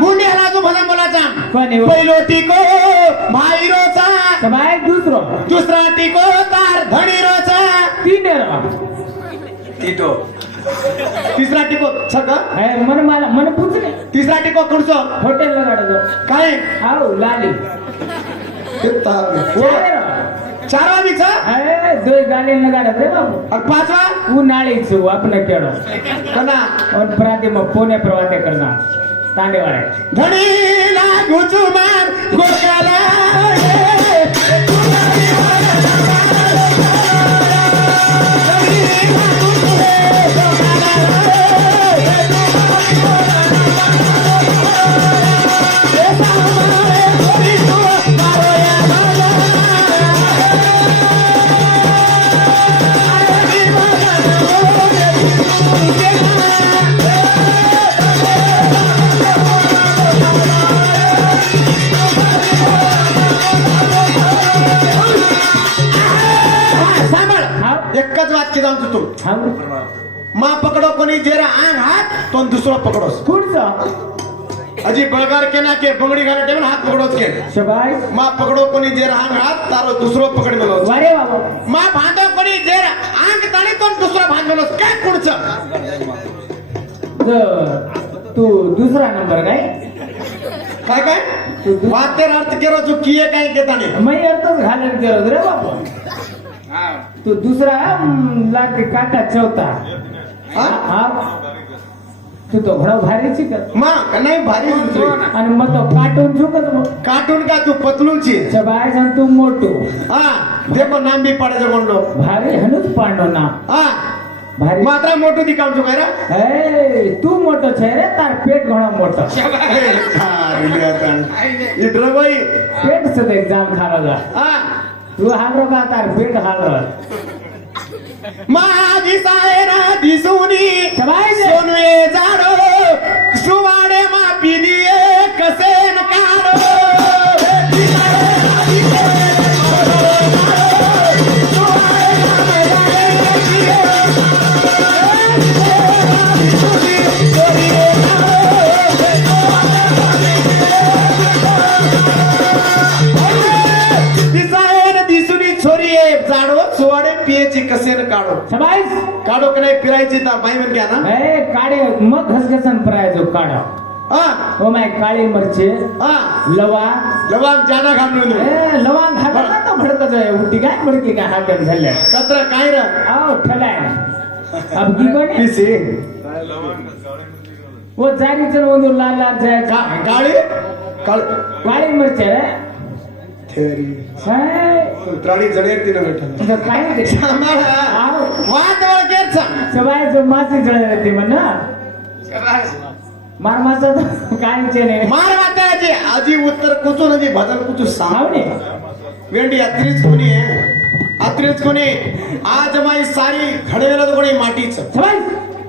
मुंड्याला जो भला बोलाचा कोणी पहिलो टिको भाईरोचा सबाय दुसरा टिको तार धणीरोचा टिटो तिसरा टिको छका मन मला मन पूछले तिसरा टिको कोणसो हॉटेल लगाडो काय आओ लाली चारवा बिचा दो गाली लगाडो रे बाबू और पाचवा उन्हाळी छु आपण केडो कना और प्रातिम पुणे प्रवाते करना तांडेवाळे धणीला गुजुमान गोकाला एकच वाक्य जाऊन तू मा पकडो कोणी जेरा आंग हात तो दुसरा पकडोस अजी बळगार केना के बंगडी घाला टेबल हात पकडोस के शबाश मा पकडो कोणी जेरा आंग हात तारो दुसरो पकड मेलो वारे बाबा मा भांडो कोणी जेरा आंग ताणी तो दुसरा भांड मेलोस काय कुडच तू दुसरा नंबर काय काय काय वातेर अर्थ केरो जो किए काय केताने मैं अर्थच घालून केलो रे बाबा तू दुसरा लागते काका चौथा हा तू तो घोडा भारीची कर मा नाही भारी आणि मग तो कार्टून झुकत कार्टून का तू पतलूची शबाश आणि तू मोटू हा देखो नाम भी पड़े जगोंडो भारी हनुच पांडो ना हा भारी मात्रा मोटू दिखाऊं छो काय ए तू मोटो छे रे तार पेट घणो मोटो इधर भाई पेट से एग्जाम खाला जा हा तू हारो का तार पेट हारो माझी सायरा दिसुनी सोनवे जाडो सुवाडे मापी दिये कसे न काढो सुवाडे पियेची कसेन काढो शबाश काढो की नाही फिरायची तर बाई म्हण घ्या ना ए काळे मग घसघसन परायचो काढो हा ओ माय काळी मिरची हा लवांग लवांग जाना घालून ए लवांग खाता ना तो भडकत आहे उठी काय भडकी काय हातात झाल्या कत्र काय रे आओ ठलाय अब की कोणी पिसे वो जारी चल ಒಂದು लाल लाल जाय काळी काळी मिरची रे थेरी हाय त्राणी जडेर तिने बैठा काय ते आम्हाला वाट वळकेचा सबाय जो मासी जळे ती म्हणा मार मासा काय चेने मार वाटायची आजी उत्तर कुचून आजी भजन कुचू सावणे वेंडी अत्रीच कोणी आहे अत्रीच कोणी आज माई सारी घडवेला तो कोणी मातीच सबाय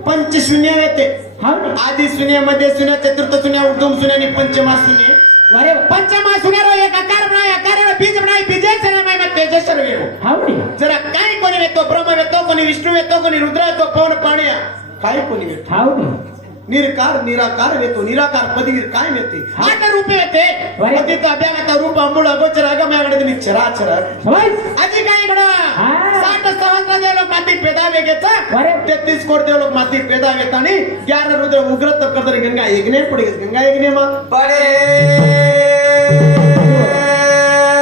पंचशून्य येते आदि शून्य मध्ये शून्य चतुर्थ शून्य उत्तम शून्य आणि पंचमा शून्य वारे पंचमा शून्य एक आकार बनाया आकार बीज बनाई बीजेश्वर में तेजेश्वर गेलो हावडी जरा काय कोणी येतो ब्रह्म येतो कोणी विष्णू येतो कोणी रुद्र येतो पवन पाण्या काय कोणी येतो हावडी निरकार निराकार येतो निराकार पदवीर काय येते आठ रूपे येते पतित अभ्यागत रूप अंबुळ अगोचर अगम्याकडे तुम्ही चराचर आजी काय इकडं 60 सहस्र देव लोक माती पेदा वेगेचा 33 कोट देव लोक माती पेदा वेतानी 11 रुद्र उग्र तप करता गंगा एकने पडे गंगा एकने मग बडे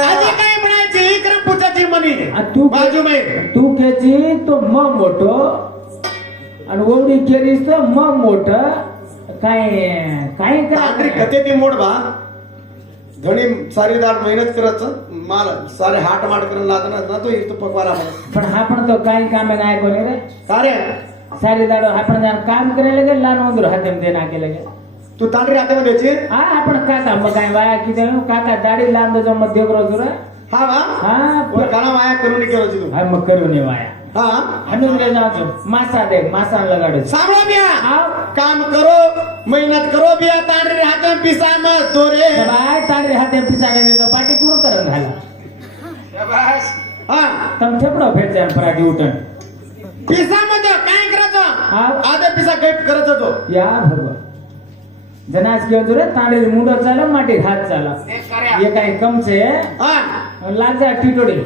आजी काय म्हणायची इकडे पुचाची मनी तू बाजू में तू केची तो म मोठो आणि ओवडी केलीस तर मग मोठ काय काय आंतरिक कथे ती मोड बा धणी सारी दाड मेहनत करत माल सारे हाट माट करून लागणार ना तो इथं पकवाला पण हा पण तो काय काम काय कोणी रे सारे सारी दाड आपण जाण काम करायला गेला लहान मंदूर हाते देना केलं गे तू तांडरी हाते मध्ये यायची हा आपण काका मग काय वाया किती काका दाढी लांब जो मध्य रोज रे हा बा हा काना वाया करून केलं तू हा मग करू नये वाया हा हनुन ले जाओ मासा दे मासा लगाडो सांभळो बिया काम करो मेहनत करो बिया तांडरी हाते पिसा मत तोरे बाय तांडरी हाते पिसा दे तो पाटी कुण करन घाला शाबाश हा तम ठेपडो फेट जान पराठी उठन पिसा मध्ये काय करायचं हा आधे पिसा गैप करत होतो या भगवान જનાસ કેવો તો રે તાંડે મુંડો ચાલે માટી હાથ ચાલે એ કઈ કમ છે હા લાગજા ટીટોડી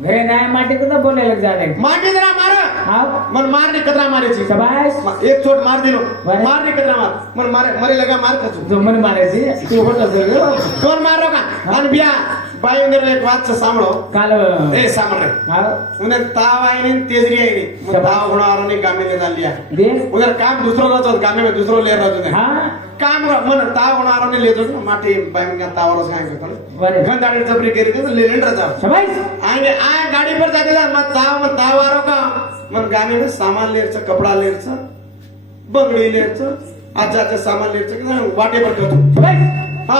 ઘરે ના માટી કદા બોલે લગ જાને માટી જરા મારો હા મન માર ની કતરા મારે છે શાબાશ એક ચોટ માર દીનો વારે. માર ની કતરા માર મન મારે મરે લગા માર કછું જો મને મારે છે તું હોટલ જોયો કોણ મારો કા અને બિયા ભાઈ અંદર એક વાત છે સાંભળો કાલ એ સાંભળે હા ઉને તાવ આઈને तेजरी आईनी मग ताव होणार आणि गामे ले झाली दे उधर काम दुसरो रहतो गामे में दुसरो ले रहतो हा काम मन ताव होणार आणि ले जातो माटी बाई में तावरो सांगतो वारे. गंदाडे चपरी केरी तो ले लेंडर जाव शाबाश आणि आ गाडी पर जातेला मग ताव आरो का मन गामे में सामान लेरचं कपडा लेरचं बंगडी लेरचं आजाचं सामान लेरचं वाटे पर करतो शाबाश हा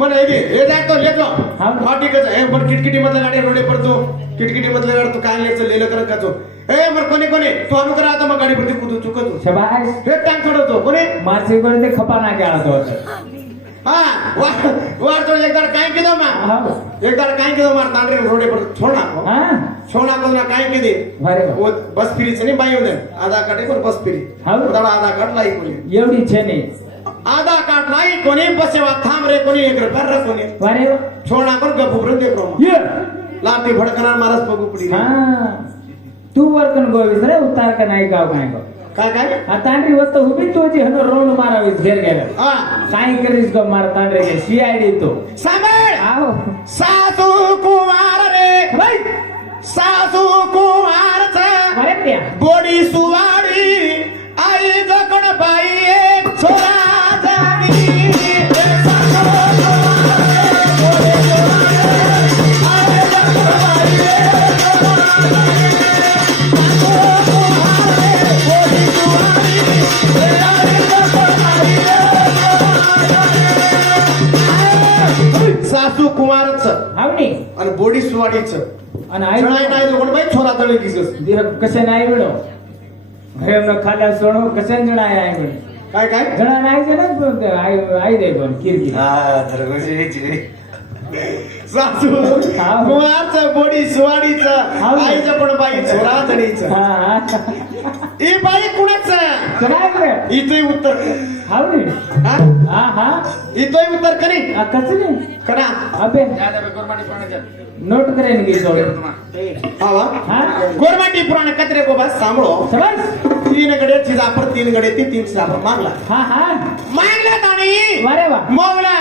मन हे हे जाय तो लेतो हा. फाटी कच हे पण किटकिटी मधल्या गाडी रोडे पडतो किटकिटी मधल्या गाडी तू काय लेचं लेलं करत काचो ए मग कोणी कोणी तू अनु करा आता मग गाडी पडते कुदू चुकतो शाबाश हे टांग सोडतो कोणी मासे वर ते खपा ना केला तो हा वार तो एकदा काय केलं मा हा एकदा काय केलं मार तांडरे रोडे पर छोडा हा छोडा को ना काय केली वारे वा. वो बस फिरीच नाही बाई होते आधार कार्ड पर बस फिरी हा. दादा आधार कार्ड लाई कोणी एवढी છે ને आधार कार्ड लाई कोणी बसेवा थांब रे कोणी एक रुपया रे कोणी वारे वा. छोडा कोण गपुरण देखरो ये लाटी भडकणार महाराज बघू पडी हा तू वर्कन गोवीस रे उतार का नाही गाव काय गो काय काय आ तांडरी वस्त उभी तो जी हनो रोड मारावीस घेर गेला हा काय करीस गो मार तांडरे के सीआयडी तो सांभाळ आओ सासू कुमार रे भाई सासू कुमारच वारे प्रिया बोडी सुवाडी आई जगण बाई एक छोरा जाणी सासू कुमार रे, बोडी सुवाडी, आई जगण बाई एक छोरा जाणी. सासू कुमार रे, बोडी सुवाडी, आई जगण बाई एक छोरा जाणी. सासू कुमारच आवनी आणि बोडी सुवाडीच અને આઈ જણાય नाही तो कोण बाई छोरा तळी किसस દીર કશે ના આવ્યો ઘરે ન ખાલા સોણો કશે જણા આવ્યો काय काय જણા ના આવી ને આવી દે કોણ કિરકી हा धर्मजी सासू कुमारचं बोडी सुवाडीचं आईचं पण बाई छोरा तळीचं હા હા ही बाई कुणाचं જણાય રે इथे उत्तर આવની हा હા હા इथे उत्तर करी આ કચને करा અબે નોટ કરે ને ગઈ જોડે हा वा હા गोरमाटी पुराण कचरे को बस सांभळो શાબાશ तीन गडे चिजापर तीन गडे ती तीन चिजापर मागला હા હા मागला ताणी વારે વા मोगला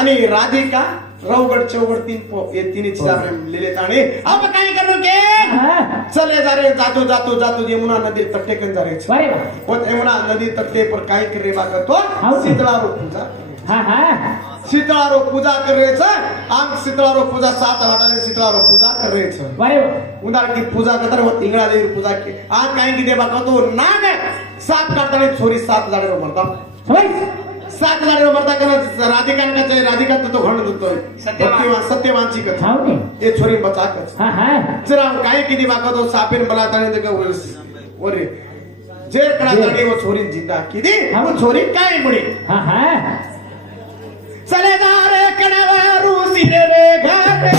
आणि राधिका रवगड चौगड तीन ये तीन चिजापर लिहिले ताणी अब काय करू के હા चले जा रे जातो जातो जातो यमुना नदी तट्टे कन जा रे વારે वा वो यमुना नदी तट्टे पर काय करे बा करतो हाव. शीतळारो पूजा હા હા शीतळारो पूजा करायचं आंग शीतळारो पूजा 7 वाटाने शीतळारो पूजा करायचं વારે वा उदार की पूजा करता वो इंगळा देवी पूजा की आंग काय की देवा का तो नाग सात काढताना छोरी 7 झाडे मरता શાબાશ 7 झाडे मरता का राधिका तो घण होतो सत्यवानची कथा આવની ये छोरी बचा कर હા હા जरा काय की देवा का तो सापेन बलाताने ते का ओरे जेर कड़ा ताड़ी वो छोरी जिंदा की दी वो छोरी काय मुड़ी હા हा चले जा रे कणवा रूसी रे घरे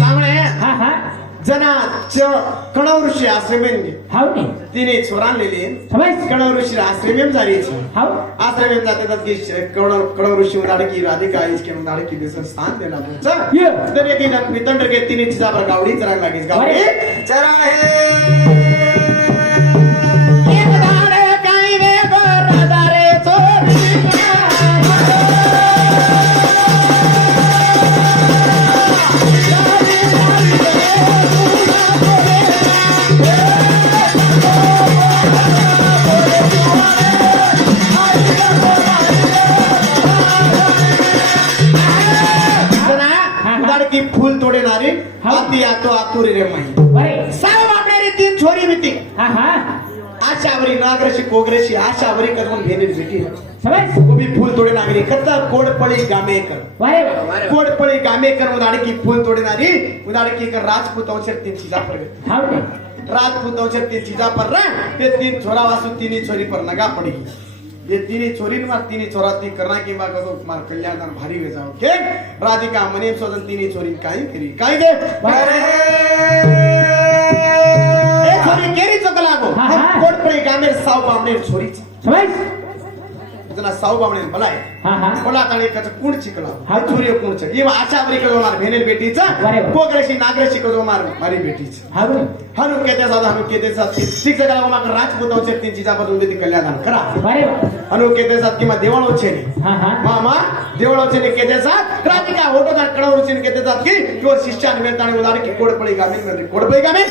सामने હા હા जना कणव ऋषी आश्रमेन આવની तिने छोरान लिहिली શાબાશ कणव ऋषी आश्रमेम झाली આવ आश्रमेम जाते की कणव ऋषी उदाड की राधिका इसके उदाड की दिसन स्थान देना तुमचं ये तर ये दिन मितंड के तिने चिजावर गावडी चरायला लागीस गावडी चरा हे एक दाडे काय वे गोरदारे चोरी की फूल तोडेणारी आती आतो आतुरी रे माई વારે साव आपल्यारी तीन छोरी मिती હા હા आशावरी नागरशी कोगरेशी आशावरी करून भेटी भेटी શાબાશ वो भी फूल तोडे नागरी कथा कोडपळी गामेकर વારે વા कोडपळी गामेकर उदाड की फूल तोडेणारी उदाड की राजपूत औषध तीन चिजा प्रगत આવની राजपूतों से तीन चीजा पर रह ये तीन छोरा वासु तीनी छोरी पर नगा पड़ेगी ये तीनी छोरी मार तीनी छोरा ती करना की बात तो मार कल्याण भारी हो जाओ के राधिका मने सोदन तीनी छोरी काई करी काई दे ए छोरी केरी चकला गो कोट पड़ी गामेर साव बामने छोरी समझ जना साव बामने बोलाय बोला ताणे कच कुण चिकला हा छोरी कुण छ ये आशा बरी को मार भेनेल बेटी छ कोगरेशी नागरेशी को मार मारी बेटी छ हनु केते सादा हनु केते साथ ठीक से कला मार राजपूतों से तीन चीजा पर उंदे कल्याण करा हनु केते साथ की मा देवळो छे नी मामा देवळो छे नी केते साथ राधिका होटो दा कड़ो छे नी केते साथ की क्योर शिष्यान में ताणे उदार की कोड पड़ी गामे में कोड पड़ी गामे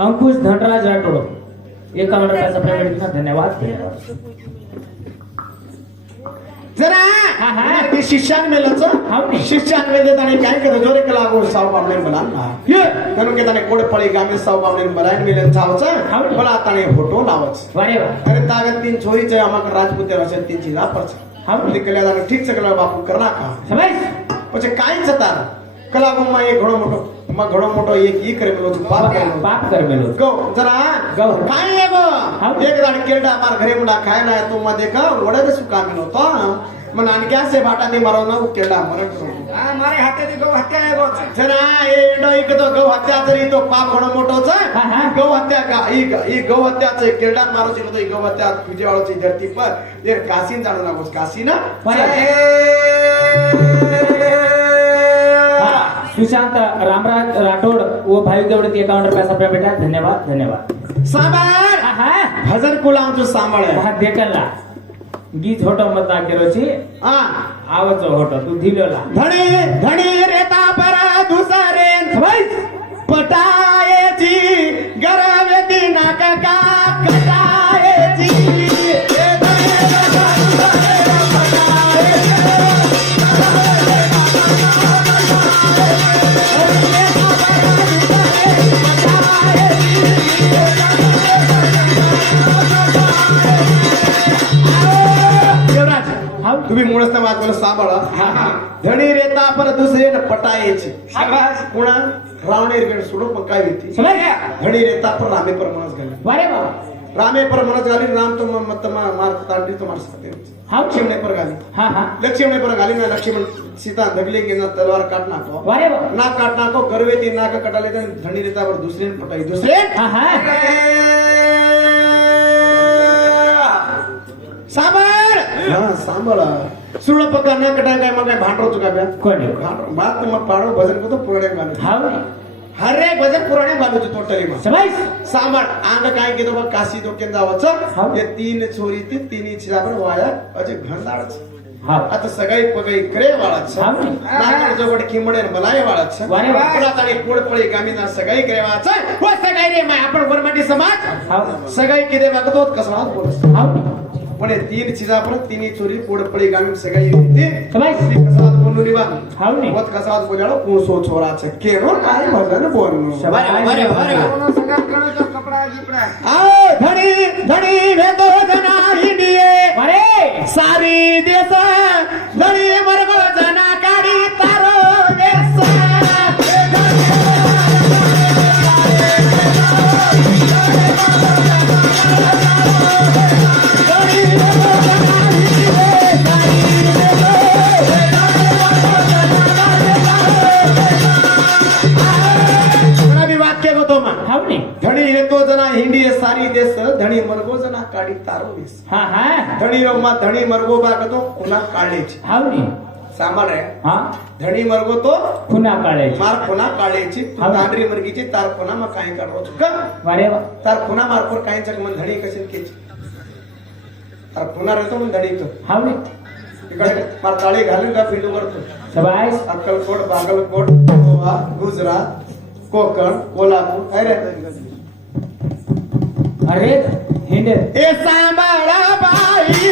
अंकुश धनराज राठोड 51 पैसा पेमेंट का धन्यवाद जरा ते शिष्यान मेलच शिष्यान मेले ताणे काय करे जोरे कला गो साव बामणे बना ये तनु के ताणे कोड पड़ी गामे साव बामणे बराइन मेले छावच बोला ताणे फोटो लावच अरे तागत तीन छोरी छे हमक राजपूत वसे तीन चीजा पर छे हम निकल्या ताणे ठीक से कला बापू करना का समझ पछे काय छता कला गो मा एक घणो मोटो एक ई करे मेलो बाप करे मेलो गो जरा गो काय है गो एक दाड केडा मार घरे मुंडा खाय ना तू मा देखा वडे बे सुका मेलो तो मन आणक्या से भाटा नहीं मारो ना केडा मरत हां मारे हाथे दी गो हत्या है गो जरा ए एडो एक तो गो हत्या तरी तो पाप घणो मोटो छ गो हत्या का ई गो हत्या छे केडा मारो छी तो ई गो हत्या विजयवाड़ो छी धरती पर देर काशी जाणो ना गो काशी ना सुशांत रामराज राठोड वो भाई देवड़े 51 पैसा पेमेंट है धन्यवाद सांबार भजन कुलाम जो सांबाळ भात देखला गीत होटो मत केरो छी आवच होटो तू दिलोला धणी धणी रेता पर दुसरे पटायची गरवेती नाका कटायची तुम्ही मूळच मात मला सांभाळा धणी रेता पर दुसरे पटायची पुन्हा रावणे बेड सोडून मग काय होती धणी रेता पर रामे पर मनस घाली रामे पर मनस घाली राम तो मत मार तांडी तो मार सकते लक्ष्मण पर घाली लक्ष्मण पर घाली ना लक्ष्मण सीता धगले की ना तलवार काट नाको ना काट नाको गरवे ती नाक कटाले धणी रेता पर दुसरे पटाई दुसरे सांबार सांभाळा सुळ पक्का न कटा काय मग काय भांडरो चुका ब्या कोणी बात मग पाडो भजन को तो पुराणे गाणं हरे भजन पुराणे गाणं टोटली मग सांभाळ आंग काय केतो बा काशी तो केन जावच ये तीन छोरी ती तिनी छिराबर वाया अजे घंदाळच आता सगळी पगई करे वाळच नाकर जोगड किमडे मलाय वाळच पुरा ताडी कोड पळी गामीना सगळी करे वाळच हो सगळी रे मा आपण वरमाटी समाज सगळी किदे बघतोत कसवात बोलस पण तीन चीजा पर तिनी चोरी कोड पळी गामी सगळी होती कसवात बोलू निवा वत कसवात बोलाळो कोसो छोरा छ केरो काय भजन बोलनो बरे सगळा कणो कपडा गिपडा आ धणी धणी भेतो जना हिंडिये बरे सारी देश धणी मरगो जना काडी तारो देश धणी येतो जना हिंडी सारी देश धणी मरगो जना काडी तारो देश धणी रो मा धणी मरगो बागतो कुना काढेची सांभाळ रे धणी मरगो तो कुना काढेची मार कुना काढेची तू दांडरी मरगीची तार कुना मा काय काढरो का अरे तार कुना मार पर काय चक मन धणी कशी केची तार कुना रहतो मन धणी तो इकडे मार ताळे घालून का फिंडू करतो शाबाश अक्कलकोट बागलकोट गोवा गुजरात कोकण कोल्हापूर अरे हिंडे ए सांभाळा बाई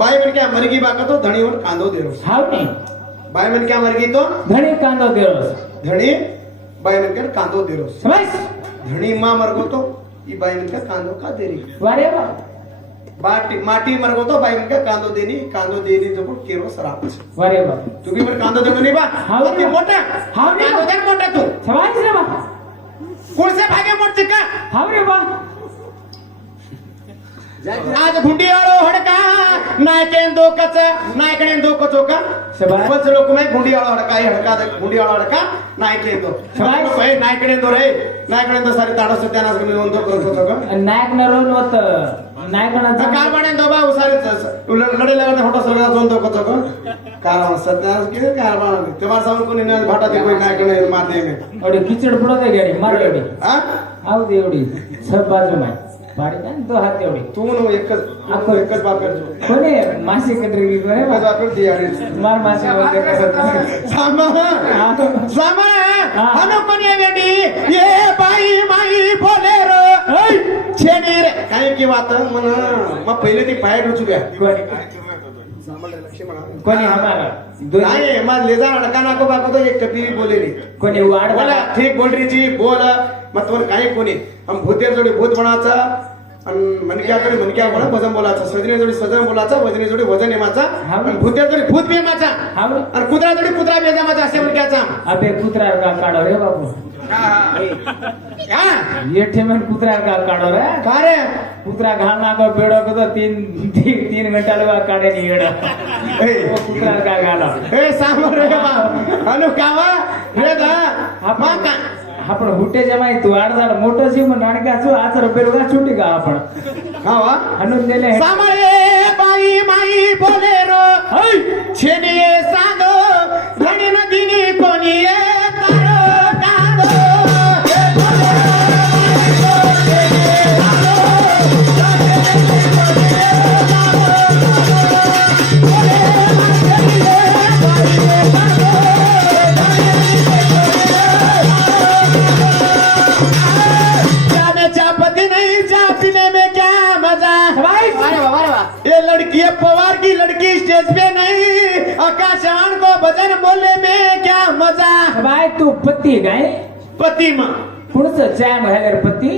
बाई मन क्या मरगी बाका तो धणी वन कांदो देरो हाव ने बाई मन क्या मरगी तो धणी कांदो देरोस धणी बाई मन क्या कांदो देरो बस धणी मां मरगो तो ई बाई मन क्या कांदो का देरी वारे वा माटी मरगो तो बाई मन क्या कांदो देनी तो केरो सराप वारे वा तुम्ही पण कांदो देतो नाही बा हाव अति मोठा हाव ने कांदो दे मोठा तू सवाज रे वा कोणसे भागे मोठे का हाव रे वा आज गुंडियाळो हडका नायकेन दोकच नायकडेन दोकचो का शबाश. वच लोक मै गुंडियाळो हडका हडका गुंडियाळो हडका नायकेन दो शबाश. भाई नायकडेन दो रे नायकडेन दो सारी ताडो सत्यानाश कमी दोन करतो का नायक न रोल होत नायकनाचा कारबाने दो बा उसारी लडे लागते फोटो सगळा दोन दोकचो का कारबान सत्यानाश के कारबान ते मार सामने कोणी न भाटा ते कोई नायकडे मार दे एवढी किचड पडत आहे गाडी मार एवढी हा आव दे एवढी सब बाजू माय बारी ना तो हात एवढी तू नो एकच बाप करतो कोणी मासे कटरी एकच बाप करतो यार मार मासे बोलते कसं सामा हनो कोणी वेडी ये बाई माई बोले रे छेनी रे काय की वात मन मग पहिले ती पाय रुचुया कोणी हमारा नाही मग लेजा अडका नको बाको तो एक टपी बोले रे कोणी वाढ बोला ठीक बोल रही जी बोल मत वर काही कोणी हम भूतेर जोडी भूत बनाचा आणि मनक्याकडे मनक्या म्हणा वजन बोलाचा सजने जोडी सजन बोलाचा वजने जोडी वजन येमाचा आणि भूतेर जोडी भूत बेमाचा हाव आणि कुत्रा जोडी कुत्रा बेजामाचा असे मनक्याचा अबे कुत्रा का काढो रे बाबू हा ये ठेमन कुत्रा का काढो रे का रे कुत्रा घाल ना को बेड़ो को तो तीन घंटा लगा काढे नहीं एड़ा वो कुत्रा का गाला ए सामोर रे बा अनु कावा रे दा मा का आपण हुटे जमाई तू आडदार मोठो सी मग नाणका छु आचर पेरुगा छुटी का आपण कावा अनु नेले सामळे बाई माई बोले रो हई छेनी सांगो घडी नदीनी कोणी तारो कादो ये लड़की है पवार की लड़की स्टेज पे नहीं आकाशवाण को भजन बोलने में क्या मजा बाय तू पत्ती गाय पति माँ पुढचं चॅम घालेर पत्ती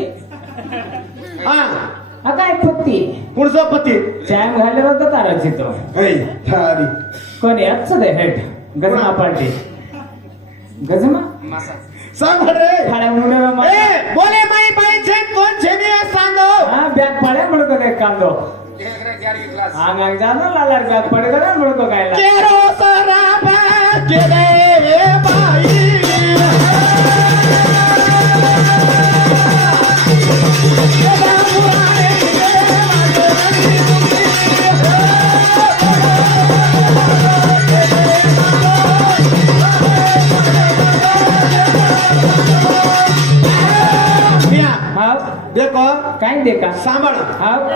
हाँ काय पत्ती पुढचा पती चॅम घालेर होता तारा चितो ऐ थारी कोणी अच्छ दे हेट गजमा पार्टी गजमा सांग रे फाड्या मुंडे ए बोले माई बाई छेन कोण छेनी है सांगो हा बॅग पाड्या म्हणतो काय कांदो आंगांग जानो लालार बॅग पड गरा म्हणतो काय केरो सराबा केले रे बाई हाव देखो काय देखा सांभाळ हाव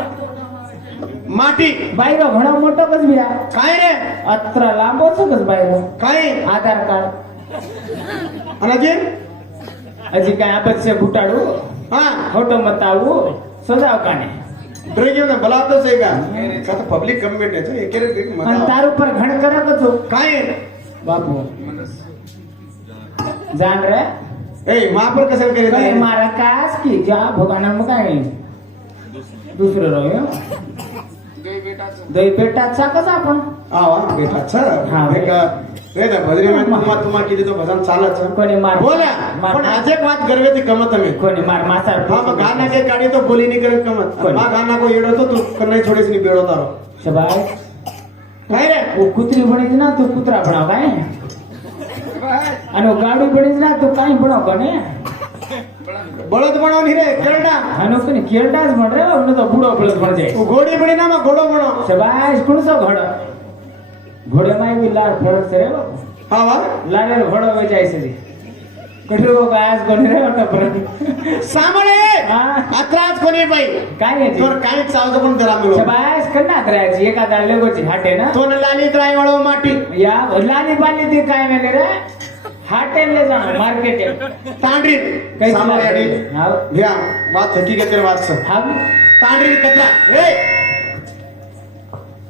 माटी बायरो घणो मोठो कस बिया काय रे अत्र लांबो छो कस बायरो काय आधार कार्ड अनाजी हजी काय आपत से घुटाडू हा फोटो मतावू सजाव काने ब्रेक येऊन बोलावतो आहे का का पब्लिक कमिटी आहे एकेरे आणि मजा तार ऊपर घण करत छो काय बापू जान रे ए महापर कसं कई करीत मारा कास की जा भगवान मग काय दुसरं रोय दही पेटात साकच आपण आवा बेटा अच्छा हा, एक रे ना भजरी में तुम्हा किती तो भजन चालत कोणी मार बोला पण आज एक बात गर्वे ती कमत में कोणी मार मासार हाँ मैं गाना के गाड़ी तो बोली नहीं करे कमत कोण? माँ गाना को येड़ो तो तू करना ही छोड़े से नहीं बेड़ो तारो शबाय काय रे वो कुत्री बनीच ना तू कुत्रा बनाव काय आणि वो गाडी बनीच ना तू काय बनाव कने बळद बनाव नहीं रे केरडा आणि कोणी केरडाच म्हण रे उन तो बुडो प्लस म्हण जाय वो घोड़ी बड़ी ना मैं घोड़ो बनाव शबाय कोणसो घोड घोडे माय बी लाड फरक से रे बाबू हाँ वा लाडे घोडो वे जायसे रे कठो गायस कोणी रे वाटा परत सामळे हा. अत्राज कोणी बाई काय आहे तोर काय चावतो पण जरा मिळो शबाय कन्ना द्रायची एखादा लेगोची हाटे ना तो लाली त्राय वाळो माटी या लाली बाली ती काय म्हणे रे हाटेल जा मार्केट तांडरी काही सामळे आडी हाव भ्या बात हकीकत वाच हाव तांडरी कचरा ए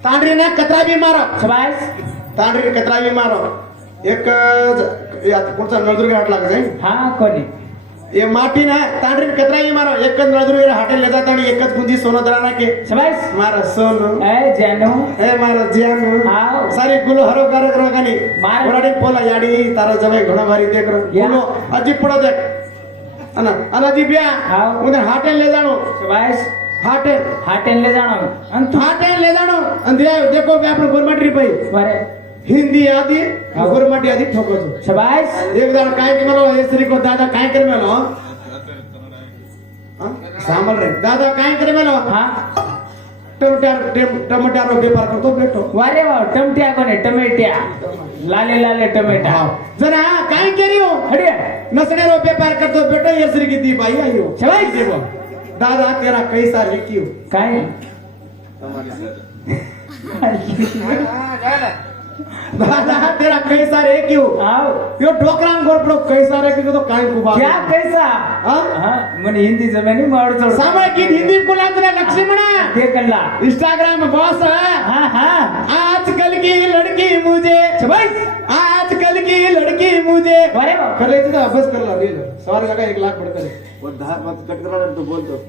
तांडरीने कचरा बी मारो शबाश तांडरीने कचरा बी मारो एक पुढचा नळदुर्ग हाट लागत आहे हा कोणी ये माटी ना तांडरीने कचरा बी मारो एक नळदुर्ग हाटेल ले जाता आणि एकच गुंजी सोनं दरा के शबाश मारा सोनं ए जानू ए मारा जियानु आओ सारी गुलो हरो करो करो गानी मार. ओराडी पोला याडी तारा जमाई घणो मारी देख रो या. गुलो अजी पडो देख अनाजी ब्या आओ. उधर हाटेल ले जानो शबाश हाटेल हाटेल ले जाणो आणि तू हाटेल ले जानो अंधे देखो बे आपण गोरमाटी पई बरे हिंदी आदि आओ. गोरमाटी आदि ठोको छो शबाश एक दाड़ काय के malo हेसरी को दादा काय करे malo सामल रे दादा काय करे malo हा टमाटर व्यापार करतो बेटो वारे वा टमट्या कोणी टमेट्या लाले लाले टमेटा जरा काय केरी हो अरे नसणे रो व्यापार करतो बेटो हेसरी की दी बाई आई हो शबाश देवा दादा तेरा कैसा लिखी हो काय दादा तेरा कैसा रे क्यों आओ यो डोकरान गोरपडो कैसा रे क्यों तो काय कुबा क्या कैसा हाँ? हाँ मने हिंदी जमानी मार चोड़ सामय की हिंदी बोलांतरा लक्ष्मणा ते कल्ला इंस्टाग्राम में बॉस है हाँ हाँ आजकल की लड़की मुझे शबाश आजकल की लड़की मुझे वारे वा कर लेती तो अभ्यास कर ला रील सवाल लगा 1 लाख पड़ता है वो 10 मत कट करा तो बोल दो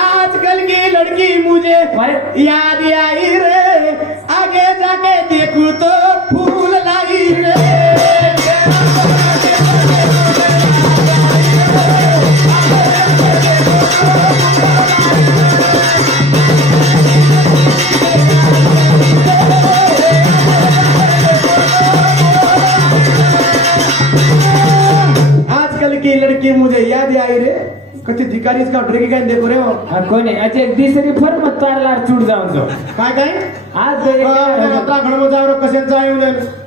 आजकल की लड़की मुझे वारे याद आई रे आगे जाके देखूं तो फूल लाई रे आजकल की लड़की मुझे याद आई रे कच्ची धिकारी इसका ड्रेगी काय देखो रे हो हाँ कोणी अचे दिसरी फर मत तारलार चूड जाऊन जो काय काय आज तो आता घडमो जावरो कसेंचा येऊन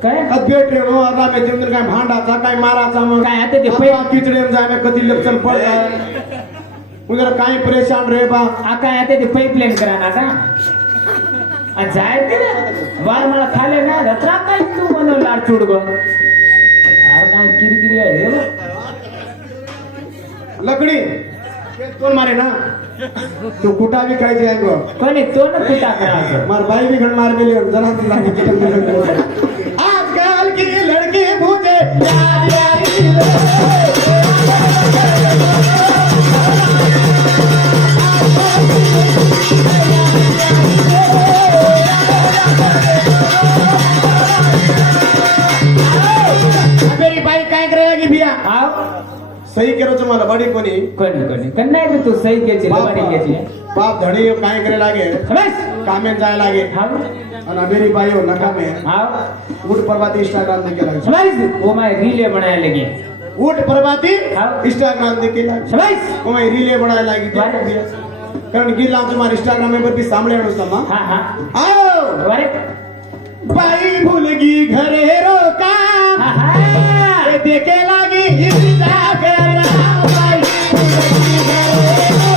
काय अद्भेट रे हो अरा में जेंदर काय भांडाचा काय माराचा मग काय आता ते पै किचडेम जाय में कधी लक्षण पड जाय उधर काय परेशान रे बा आका आता ते पाईपलाईन करा ना का आ जाय ते वार मला खाले ना रत्रा काय तू म्हणून लार चूड गो यार काय किरकिरी आहे रे बा. लकडी तोन मारे ना तू कुठा भी काय जाय गो कोणी तो न पिता करा मार बाई भी घण मार गेली जरा तिला आजकल की लड़की मुझे याद आई मेरी बाई काय करायला भैया आओ सही करो तुम्हाला बडी कोणी कोणी कन्नाय बी तू सही घ्यायची लबाडी घ्यायची बाप धणी काय करे लागे बस कामे जाय लागे हाव आणि मेरी बाई हो नकामे हाव उठ प्रभाती इंस्टाग्राम देखे लागे शबाश वो मैं रीले बनाए लगे उठ प्रभाती हाँ। इंस्टाग्राम देखे लागे शबाश वो मैं रीले बनाए लागी वारे कारण गिला तुम्हारे इंस्टाग्राम में भी सामने आनो समा हाँ हाँ आओ वारे बाई भूलगी घरेरो का हाँ हाँ ये देखे लागी इंस्टाग्राम बाई भूलगी घरेरो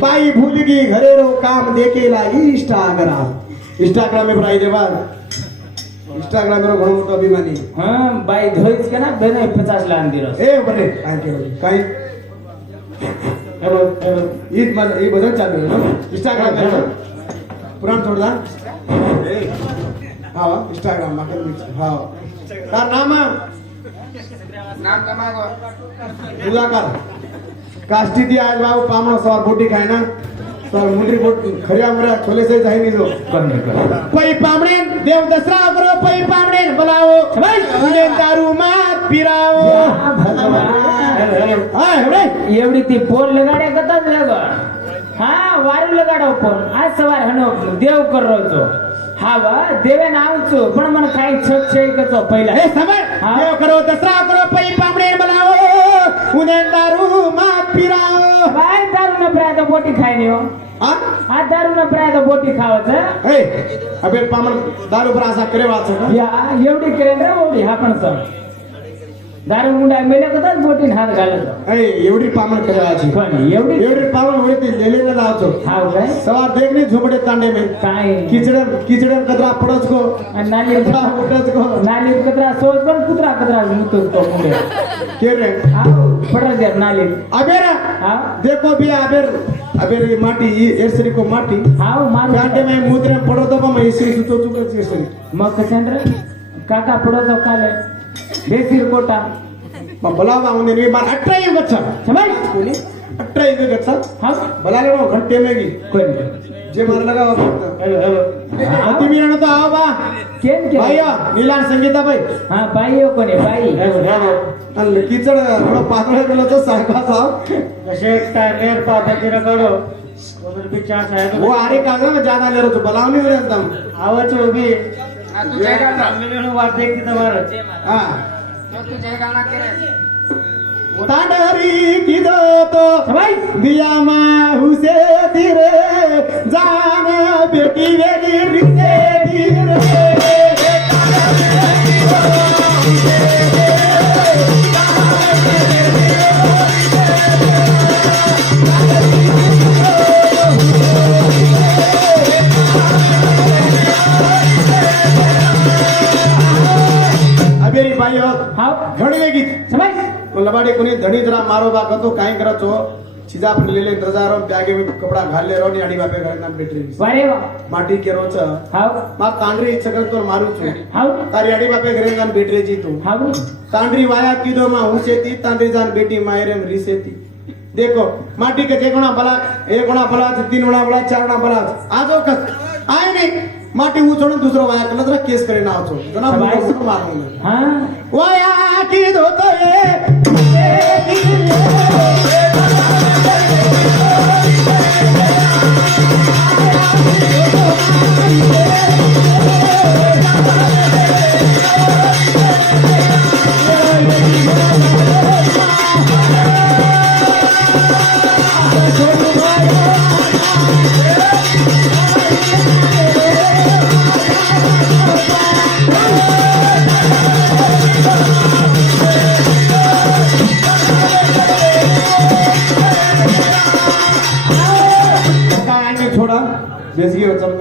बाई भूलगी घरेरो काम देखे लागी इंस्टाग्राम में बनाई देवा इंस्टाग्राम में घणो मोटो अभिमानी हाँ बाई धोईच के ना बेने 50 लाख दिरस ए बरे काय केलं काय ईद माझं हे बदल चालू आहे ना इंस्टाग्राम में पुराण थोडा हा इंस्टाग्राम माके हा तार नाम मुलाकार काष्टी दी आज बाबू पामण सवार बोटी खाय ना सर मुंडरी बोट खऱ्या मऱ्या छोले से जाई नहीं जो करने कर पै पामणे देव दसरा करो पै पामणे बोलाओ उन्हें दारू मत पिराओ हाय रे एवढी ती फोन लगाड्या कताच रे गो हा वारू लगाडो फोन आज सवार हनो देव कर रो छो हा वा देवे नावचो पण મને કાઈ છક છે કે તો પહેલા ए समर हाँ। देव करो दसरा करो पई पामड़े बनाओ उन्हें दारू मात पिराओ ભાઈ દારૂ ન પરાય તો બોટી ખાય નહીં હો हाँ આ દારૂ ન પરાય તો બોટી ખાવ છે ए अबे पामड़ दारू पर आशा करे वाच है યા એવડી કરે ને ઓડી હા પણ સર દારૂ મુંડા મેલે કદા બોટી હાથ ગાલે તો ए एवढी पामड़ करे वाच કોણ એવડી एवढी पामड़ होय ती लेले ना आवतो હા ભાઈ सवार देखने झुमड़े तांडे में કાઈ कीचड़न कदरा पड़ोस को નાલી कदरा उठस को નાલી કતરા સોચ પણ કુતરા કતરા મૂતો તો મુંડે के रे હા પડ દે નાલી अबेरा હા देखो भी अबेर ये माटी ये एरसरी को माटी હા મારું कांटे में मुद्रे पड़ो तो मैं इसरी सुतो चुका एरसरी મકચંદ્ર કાકા પડો તો કાલે દેશી કોટા बोलावा उन्हें नहीं मार 18 बच्चा સમજ 18 बच्चा હા भला लो घंटे में की કોઈ जे मार लगा હેલો હેલો अति मीरा तो आओ बा કેમ કે भाइया नीलान संगीता भाई હા ભાઈઓ કોને ભાઈ अन कीचड़ थोड़ा पातळ गेलो तो सारखा साव कसे टायर पाहते रगडो कोणी पिक्चर आहे वो आरे कागज में ज्यादा ले रहो तो बलावनी हो रहा आवाज होगी वाट देखती तुम्हारा हां ताडरी किदो तो ભાઈ दिया मा हुसे धीरे जान बेटी वेरी रिसे धीरे अबेरी भाइयो હા घडी वेगी સમજ लबाडी कोणी धणी जरा मारो बा कतो काय करत हो चीजा आपण लेले रजारो बॅगे में कपडा घालले रो नी आणि बापे घरात बेटरी વારે વા माटी केरोच હાવ मा तांडरी सगळं तो मारू छु હાવ तारी अडी बापे घरे जान बेटरी जी तू હાવ तांडरी वाया कीदो मा हुसेती तांडरी जान बेटी मायरे में रिसेती देखो माटी के जेगुणा बला एक गुणा बला तीन गुणा बला चार गुणा बला आजो कस आय नाही माटी उचलून दुसरं वाया केलं तर केस करे नावचो जना मारून હા वाया कीदो तो ये काय आणि थोडा बेसगी चल